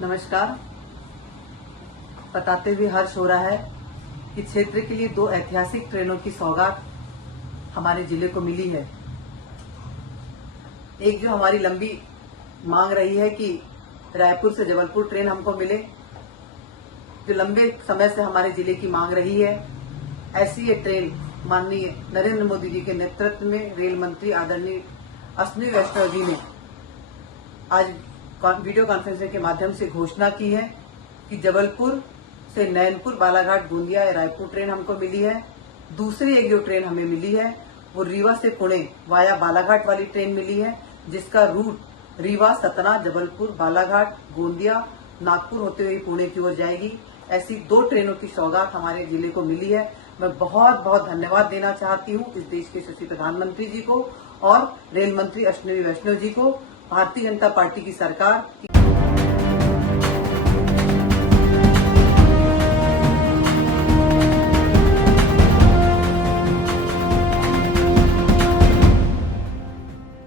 नमस्कार। बताते हुए हर्ष हो रहा है कि क्षेत्र के लिए 2 ऐतिहासिक ट्रेनों की सौगात हमारे जिले को मिली है। एक जो हमारी लंबी मांग रही है कि रायपुर से जबलपुर ट्रेन हमको मिले, जो लंबे समय से हमारे जिले की मांग रही है, ऐसी ये ट्रेन माननीय नरेंद्र मोदी जी के नेतृत्व में रेल मंत्री आदरणीय अश्विनी वैष्णव जी ने आज वीडियो कॉन्फ्रेंसिंग के माध्यम से घोषणा की है कि जबलपुर से नैनपुर, बालाघाट, गोंदिया या रायपुर ट्रेन हमको मिली है। दूसरी एक जो ट्रेन हमें मिली है वो रीवा से पुणे वाया बालाघाट वाली ट्रेन मिली है, जिसका रूट रीवा, सतना, जबलपुर, बालाघाट, गोंदिया, नागपुर होते हुए पुणे की ओर जाएगी। ऐसी 2 ट्रेनों की सौगात हमारे जिले को मिली है। मैं बहुत बहुत धन्यवाद देना चाहती हूँ इस देश के यशस्वी प्रधानमंत्री जी को और रेल मंत्री अश्विनी वैष्णव जी को, भारतीय जनता पार्टी की सरकार की